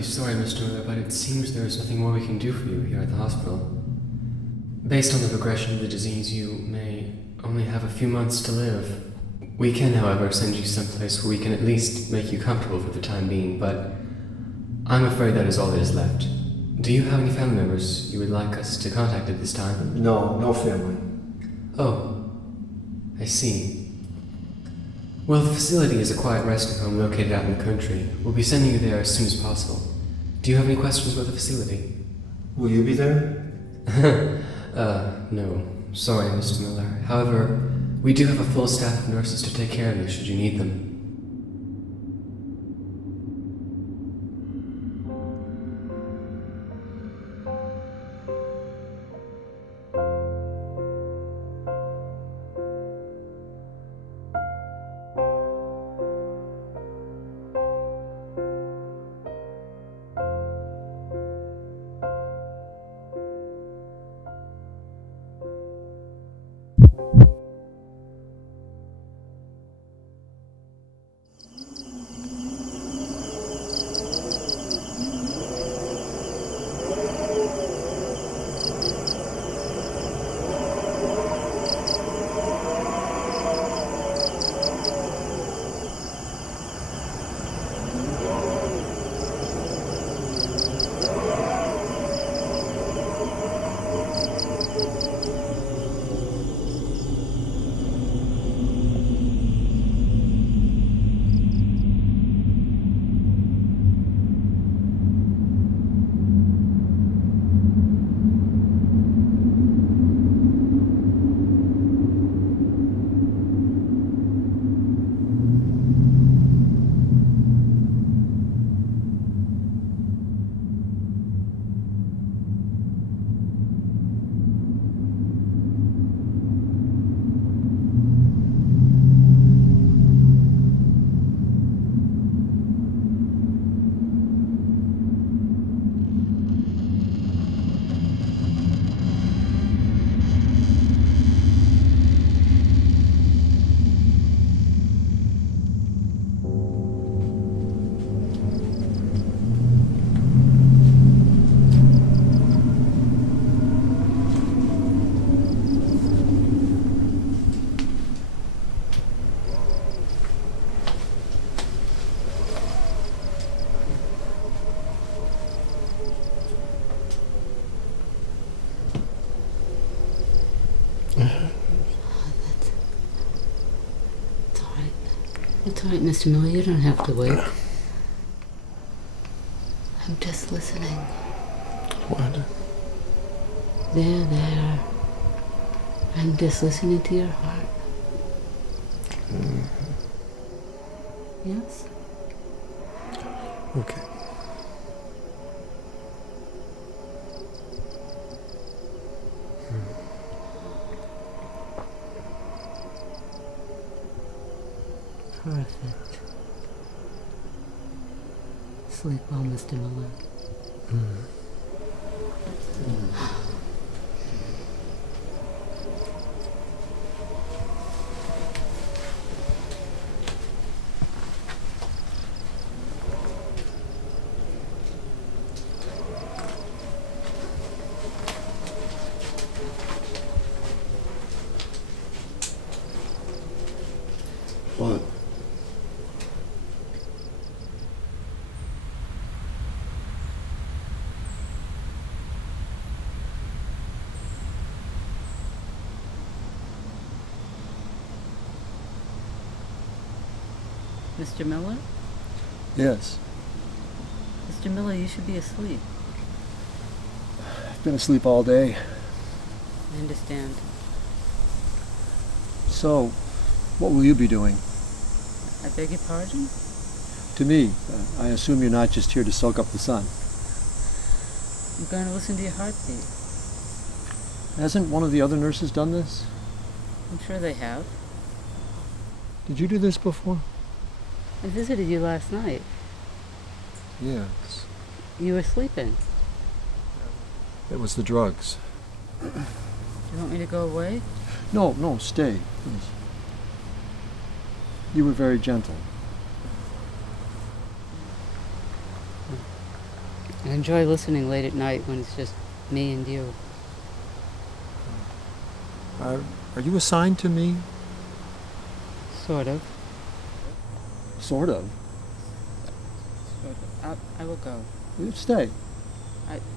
incredibly sorry, Mr. Miller, but it seems there is nothing more we can do for you here at the hospital. Based on the progression of the disease, you may only have a few months to live. We can, however, send you someplace where we can at least make you comfortable for the time being, but I'm afraid that is all that is left. Do you have any family members you would like us to contact at this time? No, no family. Oh, I see. Well, the facility is a quiet resting home located out in the country. We'll be sending you there as soon as possible. Do you have any questions about the facility? Will you be there? No. Sorry, Mr. Miller. However, we do have a full staff of nurses to take care of you should you need them. It's all right, Mr. Miller. You don't have to wait. I'm just listening. What? There. I'm just listening to your heart. Mm-hmm. Yes? Okay. Perfect. Sleep well, Mr. Miller. What? Mr. Miller? Yes. Mr. Miller, you should be asleep. I've been asleep all day. I understand. So, what will you be doing? I beg your pardon? To me, I assume you're not just here to soak up the sun. I'm going to listen to your heartbeat. Hasn't one of the other nurses done this? I'm sure they have. Did you do this before? I visited you last night. Yes. You were sleeping. It was the drugs. Do you want me to go away? No, stay, please. You were very gentle. I enjoy listening late at night when it's just me and you. Are you assigned to me? Sort of. Sort of. I will go. Stay.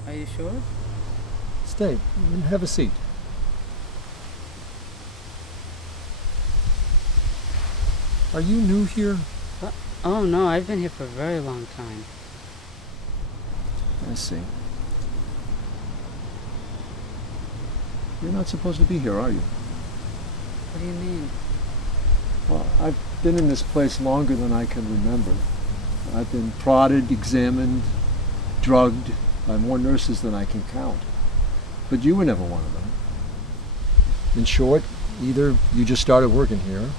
Are you sure? Stay. Have a seat. Are you new here? Oh, no, I've been here for a very long time. I see. You're not supposed to be here, are you? What do you mean? Well, I've been in this place longer than I can remember. I've been prodded, examined, drugged by more nurses than I can count. But you were never one of them. In short, either you just started working here,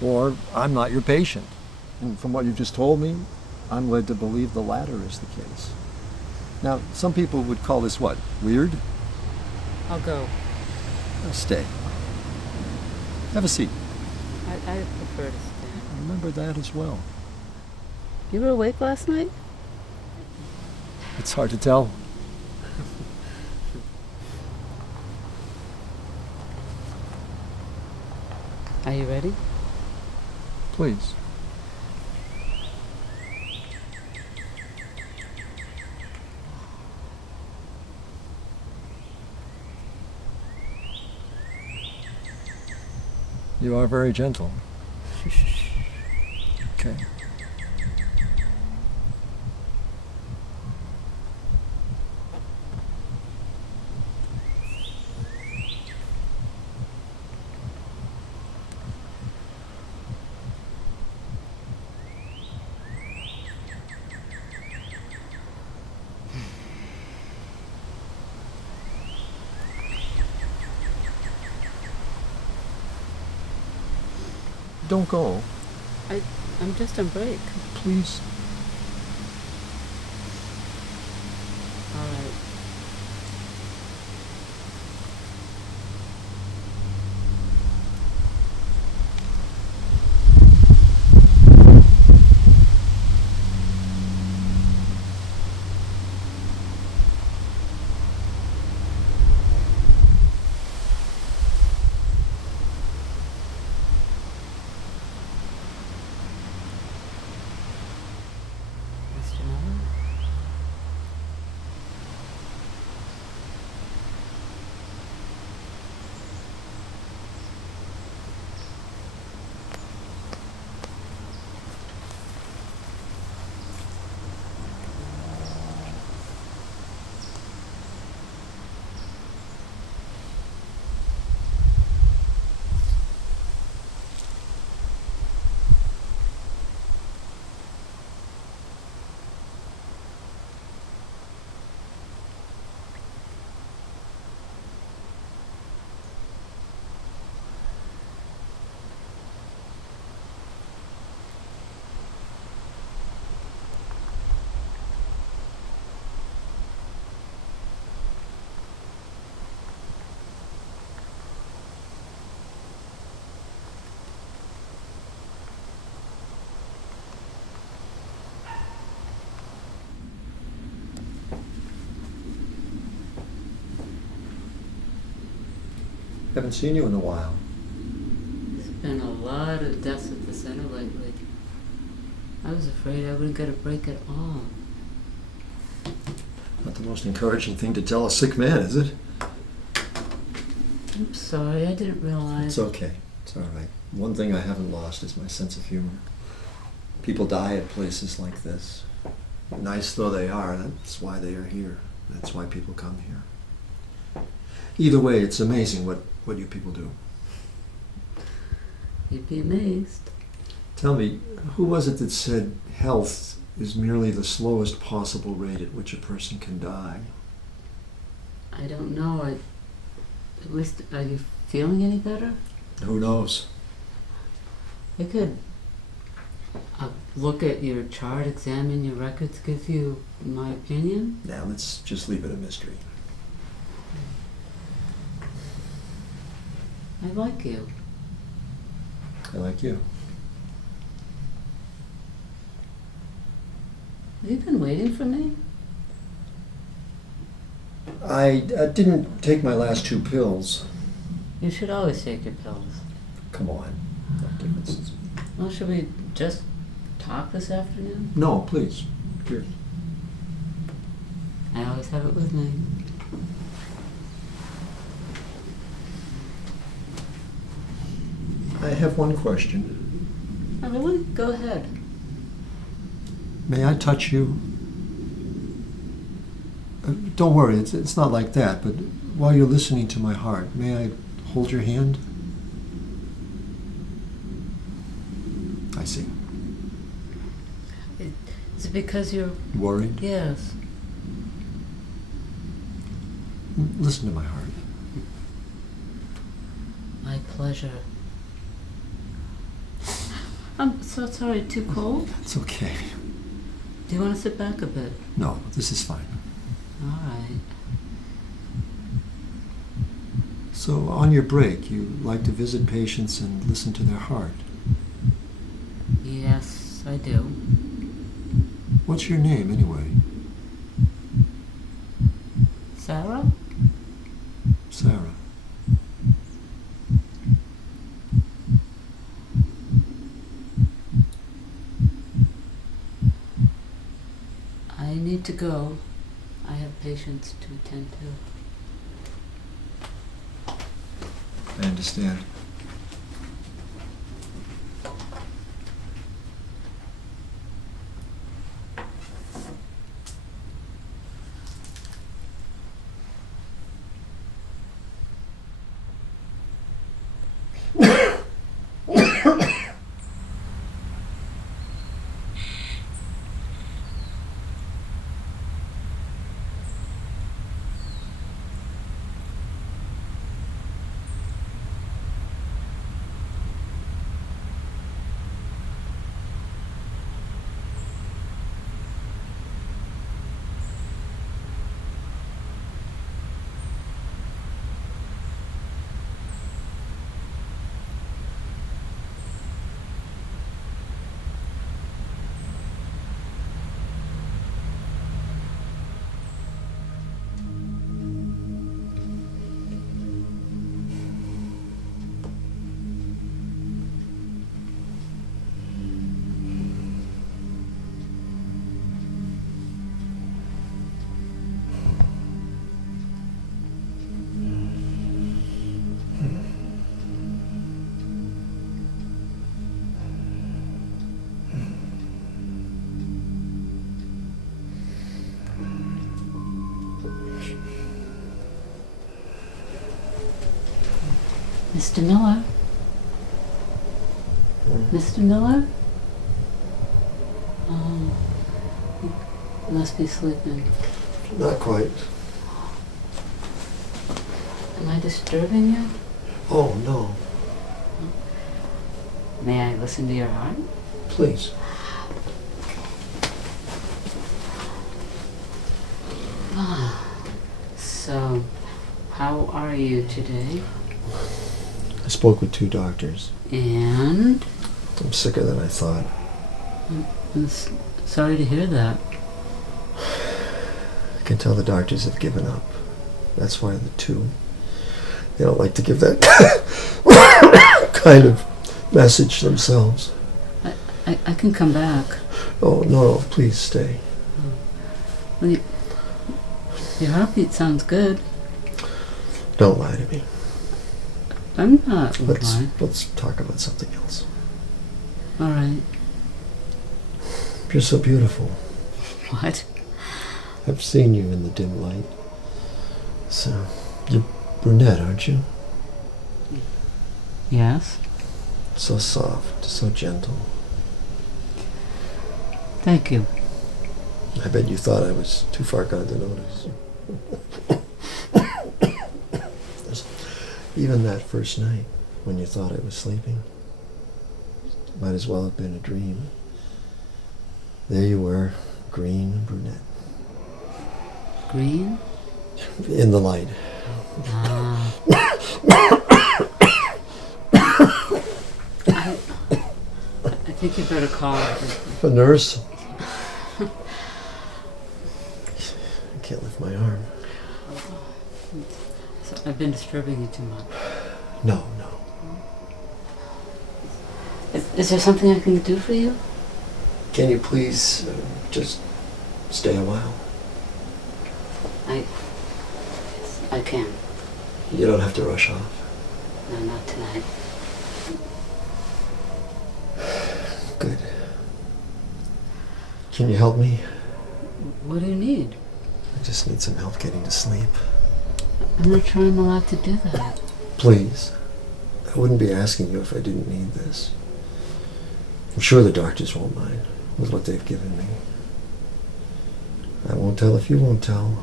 or I'm not your patient. And from what you've just told me, I'm led to believe the latter is the case. Now, some people would call this what? Weird? I'll go. Now stay. Have a seat. I prefer to stay. Remember that as well. You were awake last night? It's hard to tell. Are you ready? Please. You are very gentle. Okay. Don't go. I'm just on break. Please. All right. Mr. Miller? Haven't seen you in a while. There's been a lot of deaths at the center lately. I was afraid I wouldn't get a break at all. Not the most encouraging thing to tell a sick man, is it? I'm sorry, I didn't realize. It's okay. It's all right. One thing I haven't lost is my sense of humor. People die at places like this. Nice though they are, that's why they are here. That's why people come here. Either way, it's amazing what you people do. You'd be amazed. Tell me, who was it that said health is merely the slowest possible rate at which a person can die? I don't know. At least, are you feeling any better? Who knows? I could look at your chart, examine your records, give you my opinion. Now let's just leave it a mystery. I like you. I like you. Have you been waiting for me? I didn't take my last 2 pills. You should always take your pills. Come on. Well, should we just talk this afternoon? No, please. Here. I always have it with me. I have one question. Oh, really? Go ahead. May I touch you? Don't worry, it's not like that, but while you're listening to my heart, may I hold your hand? I see. Is it because you're Worried? Yes. Listen to my heart. My pleasure. I'm so sorry, too cold? It's okay. Do you want to sit back a bit? No, this is fine. All right. So, on your break, you like to visit patients and listen to their heart. Yes, I do. What's your name, anyway? Sarah? Sarah. I need to go. I have patients to attend to. I understand. Mr. Miller? Mr. Miller? Oh, you must be sleeping. Not quite. Am I disturbing you? Oh, no. May I listen to your heart? Please. So, how are you today? I spoke with 2 doctors. And? I'm sicker than I thought. I'm sorry to hear that. I can tell the doctors have given up. That's why the 2. They don't like to give that kind of message themselves. I can come back. Oh, no, please stay. Well, your heartbeat sounds good. Don't lie to me. I'm not lying. Let's talk about something else. All right. You're so beautiful. What? I've seen you in the dim light. So, you're brunette, aren't you? Yes. So soft, so gentle. Thank you. I bet you thought I was too far gone to notice. Even that first night, when you thought I was sleeping, might as well have been a dream. There you were, green and brunette. Green? In the light. Ah. I think you better call A nurse? I can't lift my arm. So I've been disturbing you too much. No. Is there something I can do for you? Can you please just stay a while? Yes, I can. You don't have to rush off. No, not tonight. Good. Can you help me? What do you need? I just need some help getting to sleep. I'm not sure I'm allowed to do that. Please. I wouldn't be asking you if I didn't need this. I'm sure the doctors won't mind with what they've given me. I won't tell if you won't tell.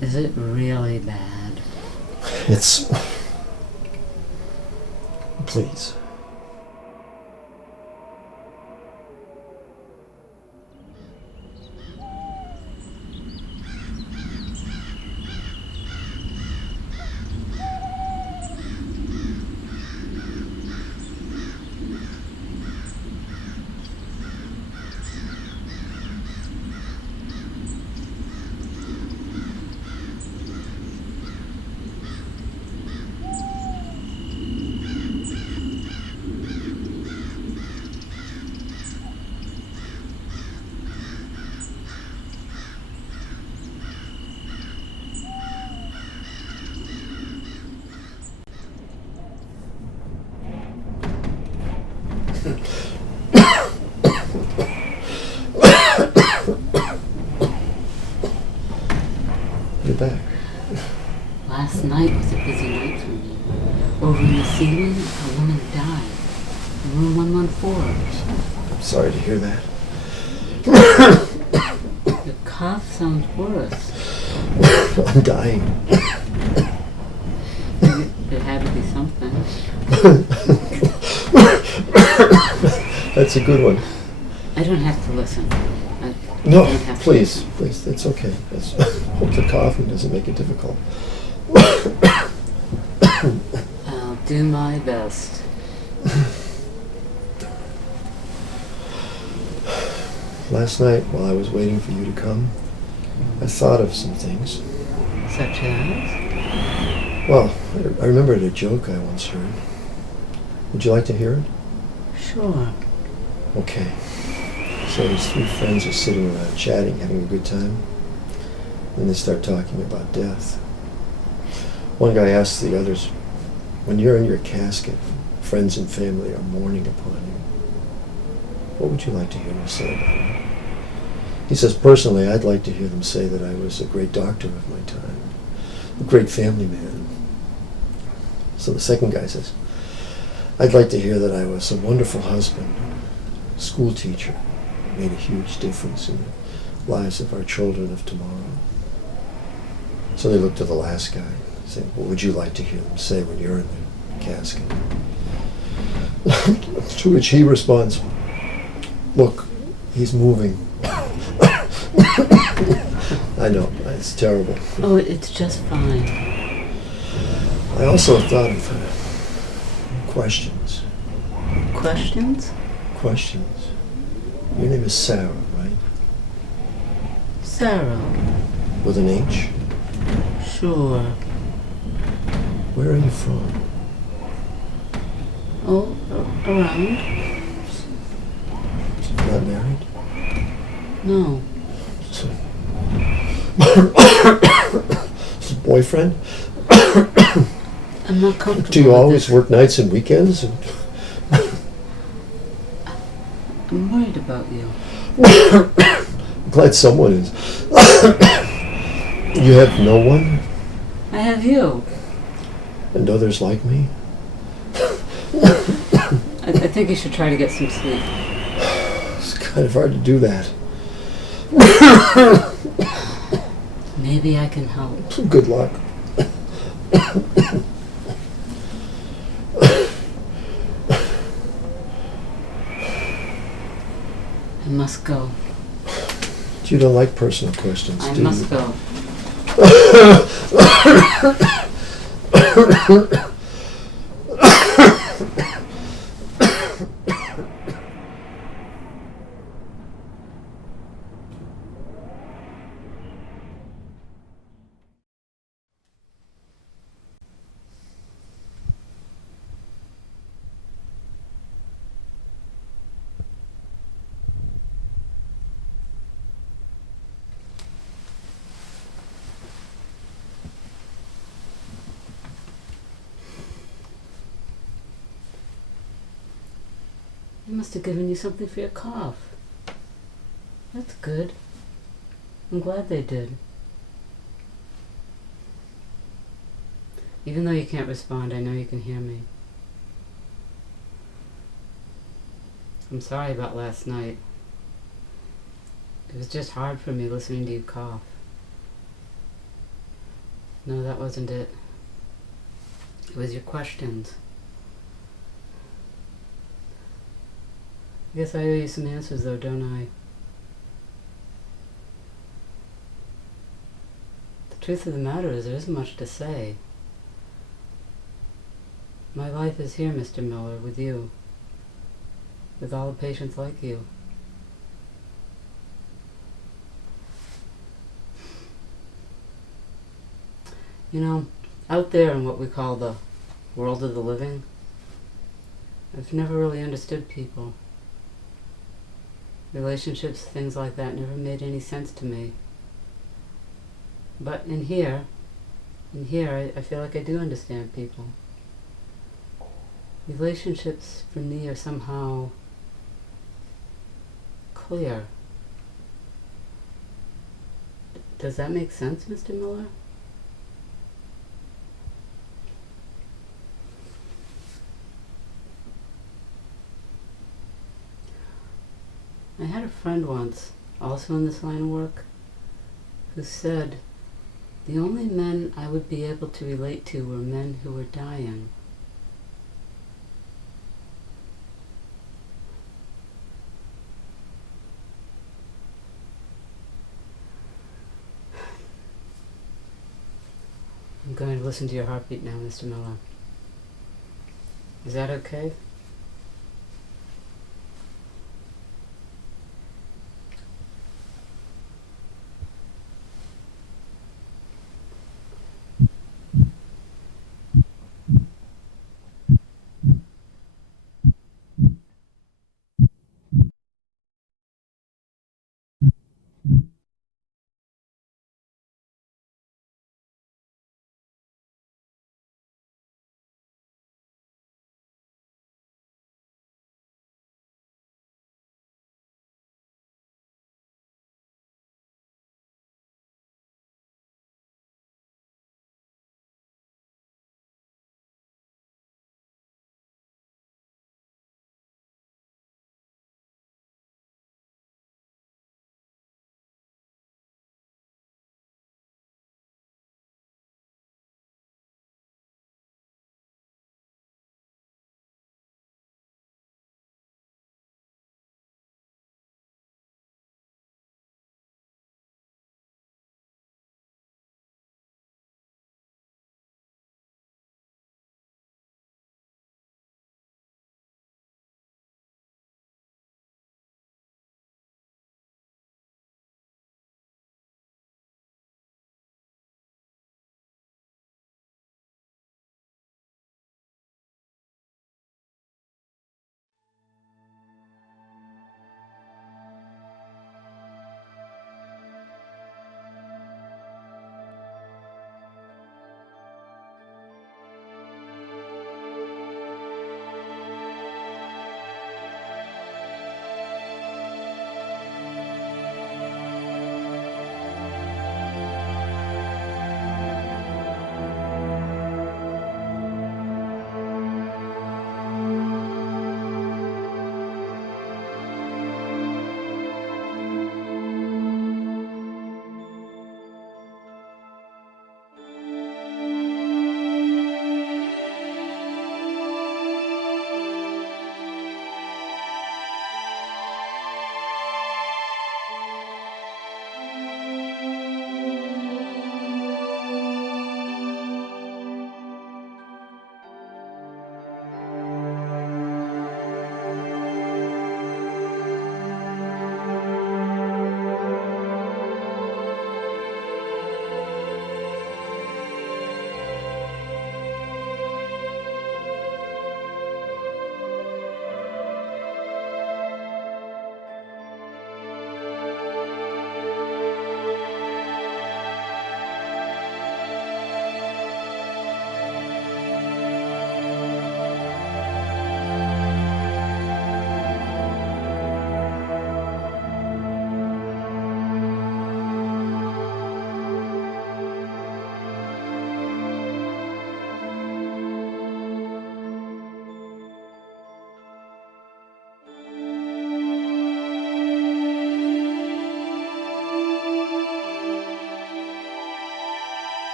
Is it really bad? It's... Please. You're back. Last night was a busy night for me. Over in the ceiling, a woman died. In room 114. I'm sorry to hear that. The cough sounds worse. I'm dying. It had to be something. That's a good one. I don't have to listen. No, please, it's okay. Hope the coughing doesn't make it difficult. I'll do my best. Last night, while I was waiting for you to come, I thought of some things. Such as? Well, I remembered a joke I once heard. Would you like to hear it? Sure. Okay. So these three friends are sitting around chatting, having a good time. Then they start talking about death. One guy asks the others, when you're in your casket, friends and family are mourning upon you, what would you like to hear them say about it? He says, personally, I'd like to hear them say that I was a great doctor of my time, a great family man. So the second guy says, I'd like to hear that I was a wonderful husband, school teacher, made a huge difference in the lives of our children of tomorrow. So they look to the last guy, saying, what would you like to hear them say when you're in the casket? To which he responds, look, he's moving. I know, it's terrible. Oh, it's just fine. I also thought of questions. Questions? Questions. Your name is Sarah, right? Sarah. With an H? Sure. Where are you from? Oh, around? Not married? No. So, boyfriend? I'm not comfortable. Do you with always this. work nights and weekends? I'm worried about you. I'm glad someone is. You have no one? I have you. And others like me? I think you should try to get some sleep. It's kind of hard to do that. Maybe I can help. Good luck. I must go. You don't like personal questions, I do you? must go. must have given you something for your cough. That's good. I'm glad they did. Even though you can't respond, I know you can hear me. I'm sorry about last night. It was just hard for me listening to you cough. No, that wasn't it. It was your questions. I guess I owe you some answers though, don't I? The truth of the matter is there isn't much to say. My life is here, Mr. Miller, with you. With all the patients like you. You know, out there in what we call the world of the living, I've never really understood people. Relationships, things like that never made any sense to me. But in here, I feel like I do understand people. Relationships for me are somehow clear. Does that make sense, Mr. Miller? I had a friend once, also in this line of work, who said, the only men I would be able to relate to were men who were dying. I'm going to listen to your heartbeat now, Mr. Miller. Is that okay?